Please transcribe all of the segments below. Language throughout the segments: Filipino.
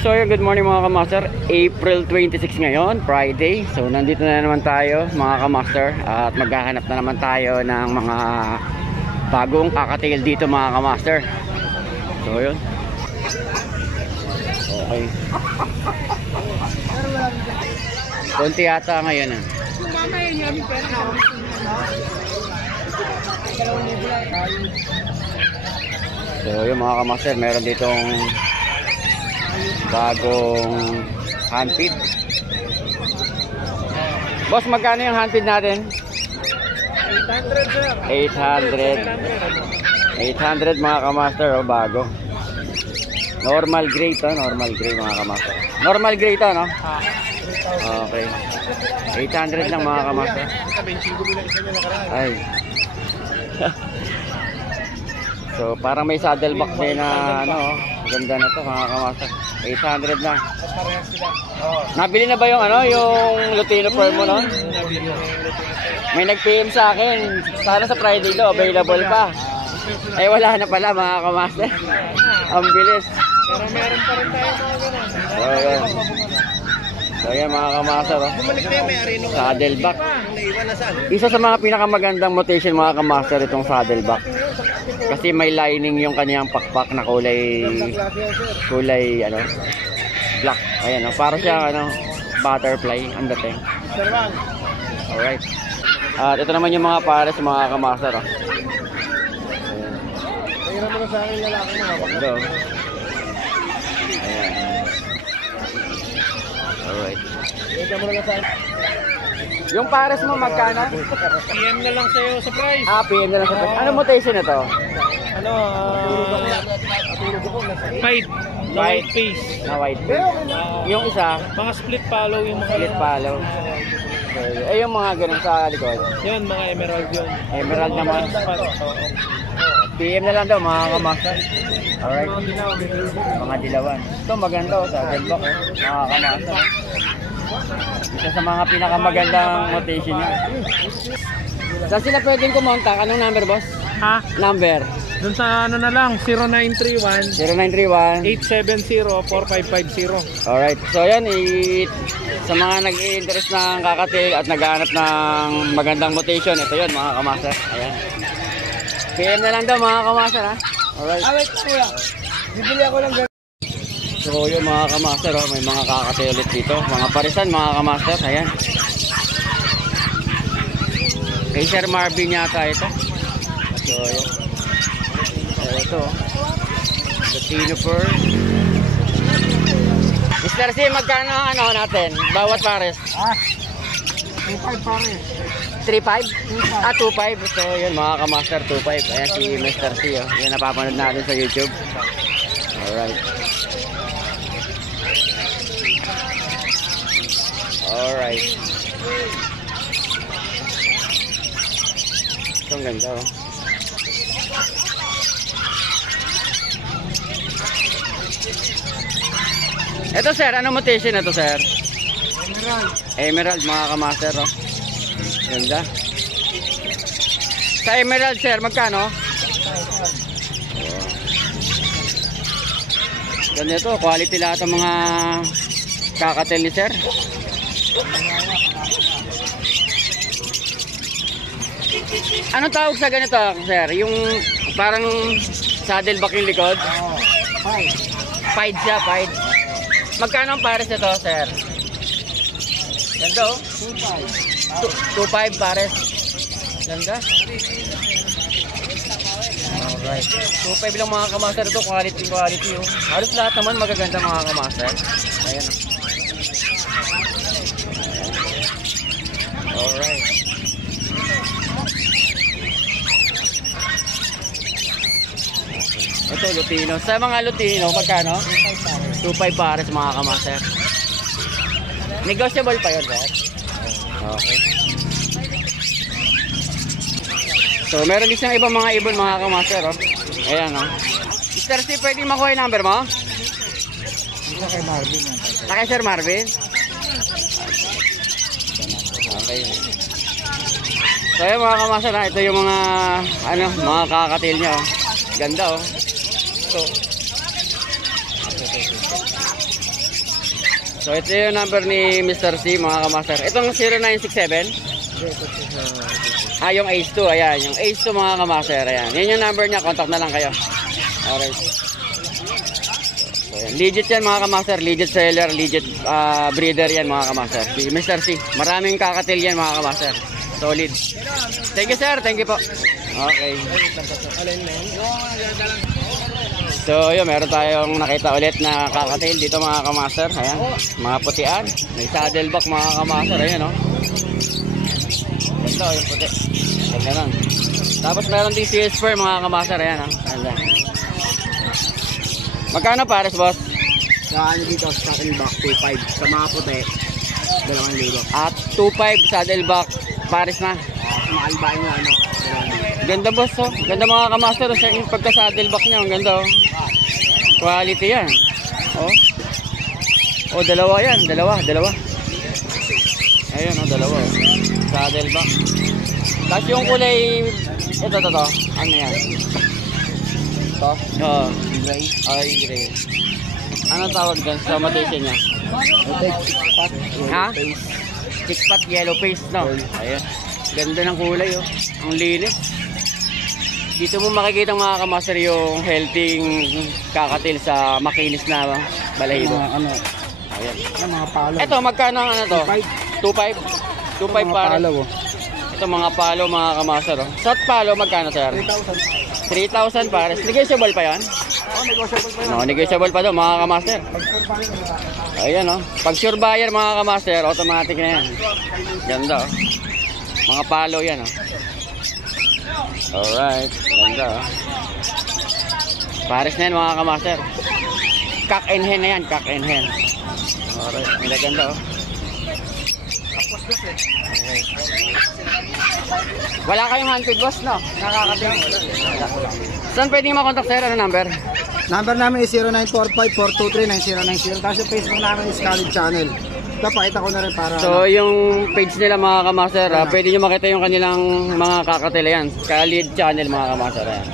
So good morning mga kamaster. April 26 ngayon, Friday. So nandito na naman tayo mga kamaster. At maghahanap na naman tayo ng mga bagong kakatail dito mga kamaster. So yun. Okay. Konti yata ngayon ah. So yun mga kamaster, meron ditong bagong handfeed. Boss, magkano yung handfeed natin? 800 mga kamaster, oh, bago. Normal gray to, normal gray mga kamaster. Normal gray to, no? Okay. 800 lang mga kamaster. Ay. So parang may saddleback din na ano, ganda na to mga kamaster. 800 lang. Nabili na ba yung ano, yung Lutino Pearl mo no? May nag-PM sa akin. Sana sa Friday daw available pa. Eh wala na pala mga kamaster. Ang bilis. Pero meron pa rin tayo mga ganun. So yan mga kamaster, oh. Bumalik na yung may-ari nung Saddleback. naiwan na saan? Isa sa mga pinakamagandang mutation mga kamaster itong saddleback. Kasi may lining yung kaniyang pakpak na kulay ano, black. Ayan, oh, para siya ano, butterfly ang dating. Alright. At ito naman yung mga pares mga kamaster, oh. Tingnan mo na sa akin lalaki mo. Ito. Ayan. Alright. Tingnan mo na sa akin. Yung pares mo magkano? PM na lang sa'yo sa price. PM na lang sa price. Ano mutation na to? Ano? White. White face. Na white face. Yung isa, Mga split follow yung mga split follow. Eh yung mga ganun sa likod. Yun, mga emerald yun. Emerald naman. PM na lang daw mga kamaster. Alright. Mga dilawan. Ito maganda oh, sa saddleback oh. Mga kamaster. Isa sa mga pinakamagandang mutation niya. Saan sila pwedeng kumontak? Anong number boss? Ha? Number? Dun sa ano na lang, 0931 0931 870-4550. Alright, so yan sa mga nag-i-interest ng kakatail at naghahanap ng magandang mutation, ito yun mga kamaster. Ayan. PM na lang daw mga kamaster ha. Alright. Wait kuya, bibili ako lang. So yun mga kamaster, oh, may mga kakatail ulit dito. Mga parisan mga kamaster, ayan. Kay Sir Marvin yata ito. So yun. Ito Lutino Pearl. Mr. C, magkano ano natin? Bawat pares? 25 pare. 3.5? 2.5. So yun mga kamaster, 2.5. Ayan si Mr. C, oh. Yan napapanood natin sa YouTube. Alright. Alright. Ito ang ganda oh. Ito sir, ano mutation na to sir? Emerald. Emerald mga kamaster oh. Ganda. Sa emerald sir, magkano? Ganda ito, quality lahat ang mga kakatail ni sir. Anong tawag sa ganito sir? Yung parang saddleback yung likod? Pied siya, pied. Magkano ang pares nito, sir? Ganda oh. 2.5 pares. Ganda. Alright. 2.5 lang mga kamaster ito. Quality oh. Halos lahat naman magaganda mga kamaster. Ayan oh. Alright. Ito, Lutino. Sa mga Lutino, magkano? 2.5 pares mga kamaster. Negotiable pa yun, sir? Okay. So, meron din siyang ibang mga ibon mga kamaster, oh. Ayan, oh. Mr. C, pwede makuha yung number mo? Kay Marvin. Kay Sir Marvin? Okay. So, ayan mga kamaster, ha. Ito yung mga, ano, mga kakatail niya, oh. Ganda, oh. So, So ito yung number ni Mr. C mga kamaster. Itong 0967. Yung Ace 2, ayan. Yung Ace 2 mga kamaster, ayan. Yan yung number niya, contact na lang kayo. Alright. So, ayan. Legit yan mga kamaster, legit seller, legit breeder yan mga kamaster. Si Mr. C, maraming kakatil yan mga kamaster. Solid. Thank you sir, thank you po. Okay. So yun, meron tayong nakita ulit na kakatil dito mga kamaster. Ayan, mga putian. May saddleback mga kamaster, ayan o. Ito yung puti. Ganda nun. Tapos meron din CS Fur mga kamaster. Ayan o. Ganda. Magkano pares boss? Sa ano dito, sa saddleback 2.5. Sa mga puti, 2,000. At 2.5 saddleback pares na. Sa mga albahin na ano, 2,000. Ganda boss oh. Ganda mga kamaster. Yung pagka saddleback niya. Ang ganda oh. Quality yan. Oh. Oh, dalawa yan. Dalawa. Ayun oh, dalawa oh. Saddleback. Tapos yung kulay, ito. Ano yan? Ito? Oo. Gray. Ay, gray. Ano tawag dyan sa matation niya? Six-pack. Ha? Six-pack yellow face, no? Ayun. Ganda ng kulay, oh. Ang linis. Dito mo makikita mga kamaster yung healthy kakatil sa makinis na balahibo. Ano? Ayan. Mga palo. Ito, magkano ang ano to? 2.5? 2.5 para. Palo. Ito mga palo mga kamaster, oh. Shot palo, magkano sir? 3,000. 3,000 pares. Negotiable pa yan? Negotiable pa yun. No, negotiable pa daw mga kamaster. Ayan oh. Pag sure buyer mga kamaster, automatic na yan. Ganda oh. Mga palo yan oh. Alright. Ganda oh. Pares na yan mga kamaster. Cock and hen na yan. Cock and hen. Alright. Ang ganda oh. Okay. Wala kayong handpid boss no? Nakakating. Wala. Saan pwedeng makontak sir? Ano number? Number namin is 0945-423-9090. Tapos yung Facebook namin is Khalid Channel. Papakita ko na rin para... So yung page nila mga kamaster, pwede nyo makita yung kanilang mga kakatila yan. Khalid Channel mga kamaster. Yan.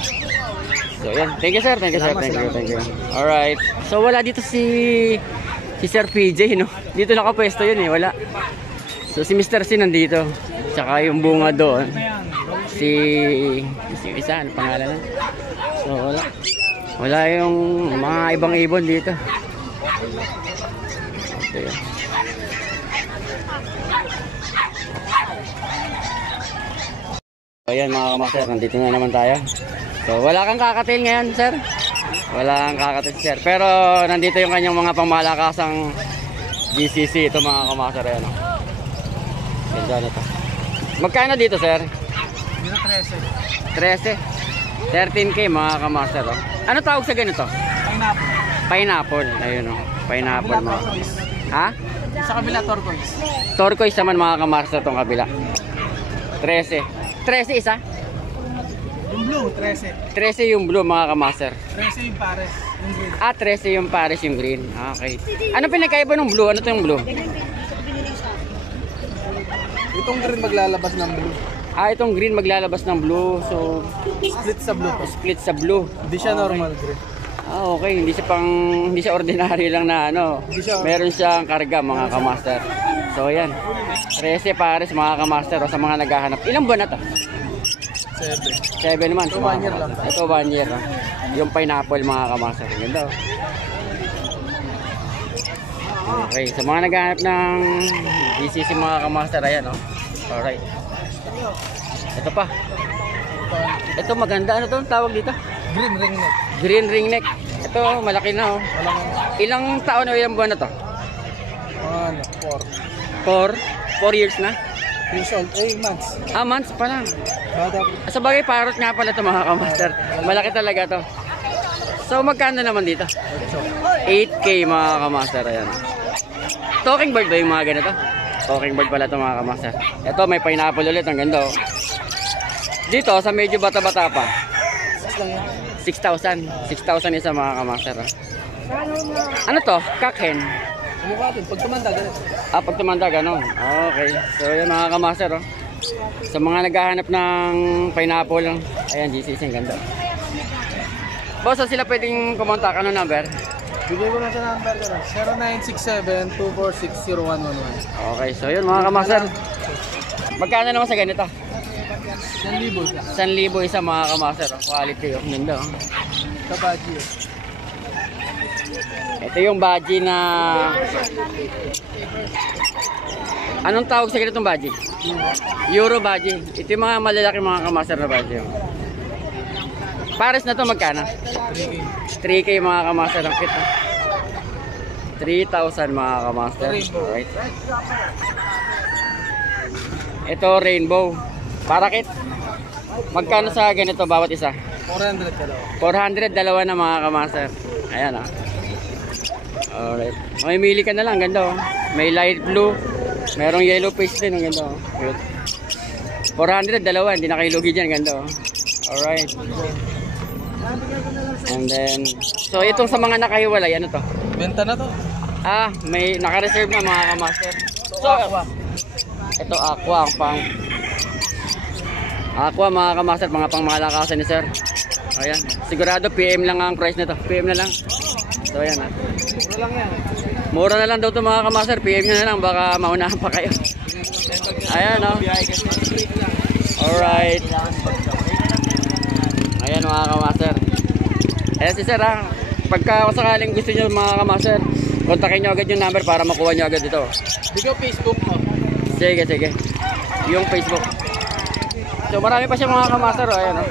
So yan. Thank you sir. Thank you. Alright. So wala dito si Sir PJ no? Dito nakapwesto yun eh. Wala. So si Mr. C nandito. Tsaka yung bunga doon. Si isa, ano pangalan na? So wala. Wala yung mga ibang ibon dito. Okay. So ayan mga kamaster, nandito na naman tayo. So wala kang kakatil ngayon sir. Wala kang kakatil sir. Pero nandito yung kanyang mga pangmalakasang GCC. Ito mga kamaster. Ayan o. Ganda na to. Magkano dito sir? Dito 13. 13. 13K mga kamaster oh. Ano tawag sa ganito? Pineapple. Pineapple. Ayun oh. Pineapple mga kamaster. Ha? Sa kabila turquoise. Turquoise naman mga kamaster tong kabila. 13. 13 isa? Yung blue, 13. 13 yung blue mga kamaster. 13 yung pares. Yung green. 13 yung pares yung green. Okay. Ano pinakaiba ng blue? Ano to yung blue? Itong green maglalabas ng blue. Itong green maglalabas ng blue. So, Split sa blue. split sa blue. Hindi siya normal green. Okay. Hindi siya ordinary lang na ano. Meron siyang karga mga kamaster. So, yan. 13 pares mga kamaster o sa mga naghahanap. Ilang buwan na to? 7 months. Ito 1 year lang. Ito 1 year. Yung pineapple mga kamaster. Ganda oh. Okay. Sa mga naghahanap ng GCC mga kamaster. Ayan oh. Alright. Ito pa. Ito maganda. Ano to tawag dito? Green ring neck. Green ring neck. Ito malaki na oh. Ilang taon o ilang buwan na to? Ano? 4 years na? Years old. 8 months. Months pa lang. Bata. Sa bagay parrot nga pala ito mga kamaster. Malaki talaga to. So magkano naman dito? 8K mga kamaster. Ayan. Talking bird ba yung mga ganito? Talking bird pala ito mga kamaster. Ito may pineapple ulit. Ang ganda oh. Dito sa medyo bata-bata pa. 6,000. 6,000 isa mga kamaster. Oh. Ano to? Kakhen. Pag tumanda, ganito. Pag tumanda, gano'n. Okay. So, yan mga kamaster, oh. Sa mga naghahanap ng pineapple, ayan, GCC, ang ganda. Boss, saan sila pwedeng kumontak? Ano number? Bigay ko na sa number ko na. 0967-246-0111. Okay, so yun mga kamaster. Magkano naman sa ganito? 1,000 isa. 1,000 isa mga kamaster. Quality yung ganda. Sa Baguio. Ito yung baji na... Anong tawag sa ganitong baji? Euro baji. Ito yung mga malalaki mga kamaster na baji. Pares na to magkano? 3K mga kamaster ang kit. 3,000 mga kamaster. Alright. Ito rainbow. Parakit. Magkano sa ganito bawat isa? 400 dalawa. 400 dalawa na mga kamaster. Ayan ah. Alright. Mamimili ka na lang. Ganda oh. May light blue. Merong yellow face din. Ang ganda oh. Cute. 400 dalawa. Hindi na kayo lugi dyan. Ganda oh. Alright. And then, so itong sa mga nakahiwalay, ano to? Benta na to. Ah, may naka-reserve na mga kamaster. So, ito aqua, ang pang aqua mga kamaster, mga pang malakasan ni sir. Ayan, sigurado PM lang ang price nito. PM na lang. So ayan ah. Mura lang yan. Mura na lang daw to mga kamaster. PM nyo na lang, baka maunahan pa kayo. Ayan oh. Alright. Ayan mga kamaster. Ayan si sir ha. Pagka sakaling gusto nyo mga kamaster, kontakin nyo agad yung number para makuha nyo agad ito. Ikaw Facebook mo. Sige, sige. Yung Facebook. So marami pa siya mga kamaster. Oh. Ayan oh.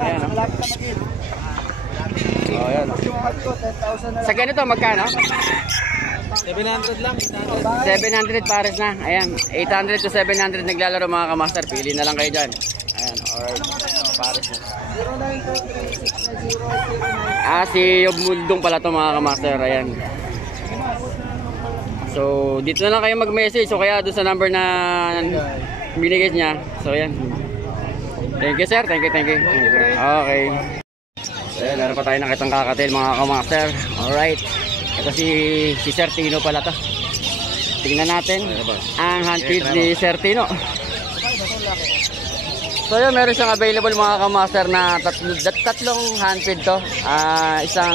Ayan oh. Oh, ayan. Sa ganito magkano? 700 lang. 700 pares na. Ayan. 800 to 700 naglalaro mga kamaster. Pili na lang kayo dyan. Ayan. Alright. Pares na. Ah, si Yob Muldong pala to mga kamaster. Ayan. So, dito na lang kayo mag-message. So, kaya doon sa number na binigay niya. So, ayan. Thank you, sir. Thank you, thank you. Thank you. Okay. So, ayan. Meron pa tayo nakitang kakatil mga kamaster. Alright. Ito si Sir Tino pala to. Tingnan natin ang handfeed ni Sir Tino. So yun, meron siyang available mga kamaster na tatlong handfeed to. Isang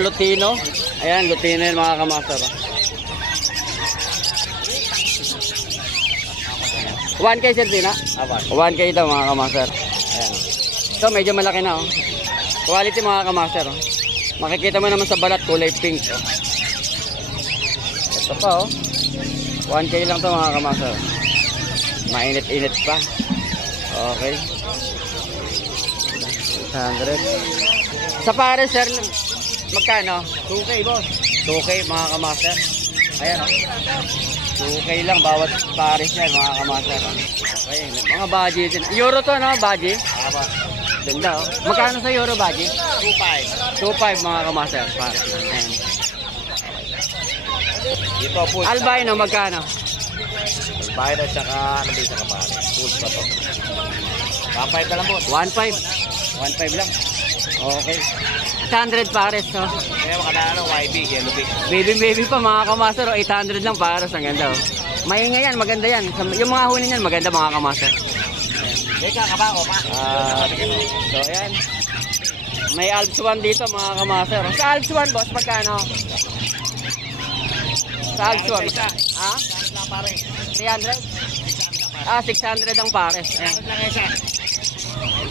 Lutino. Ayan, Lutino yun mga kamaster. 1K Sir Tino? 1K daw mga kamaster. Ayan. So medyo malaki na oh. Quality mga kamaster oh. Makikita mo naman sa balat, kulay pink. Oh. Ito pa oh. 1K lang to mga kamaster. Mainit-init pa. Okay. 600. Sa pares sir, magkano? 2K boss. 2K mga kamaster. Ayan oh. 2K lang bawat pares yan mga kamaster. Okay, mga baji din. Euro to no, baji? Aba. Ganda oh. Magkano sa euro baji? 2.5. 2.5 mga kamaster. Pares lang. Ayan. Dito full. Albino magkano? Bayad at saka ano din sa kapare. Full pa to. 1.5 na lang boss. 1.5. 1.5 lang. Okay. 800 pares no. Kaya makadaan ng YB, yellow big. Baby pa mga kamaster, 800 lang pares. Ang ganda oh. Maingay yan, maganda yan. Yung mga huni niyan, maganda mga kamaster. Teka, kabako pa. So ayan. May Alps 1 dito mga kamaster. Sa Alps 1 boss, magkano? Sa Alps 1. Ha? 300? Ah, 600 ang pares. Ayan.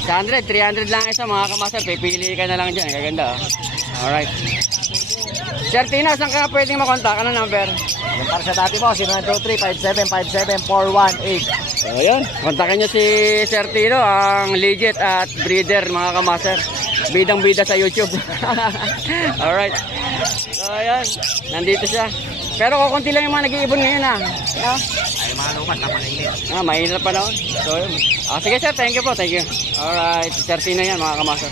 600, 300 lang isa mga kamaster. Pipili ka na lang dyan. Gaganda oh. Alright. Sir Tino, saan ka pwedeng makontak? Ano number? Yung para sa dati mo, 0923-5757-418. So yun, kontakin nyo si Sir Tino, ang legit at breeder mga kamaster. Bidang bida sa YouTube. Alright. So ayan, nandito siya. Pero kukunti lang yung mga nag-iibon ngayon ah. Yeah. Ay, mga lumas, napanainit. Ah, mainit pa noon. So yun. Ah, sige sir, thank you po, thank you. Alright, si Sir Tino yan mga kamaster.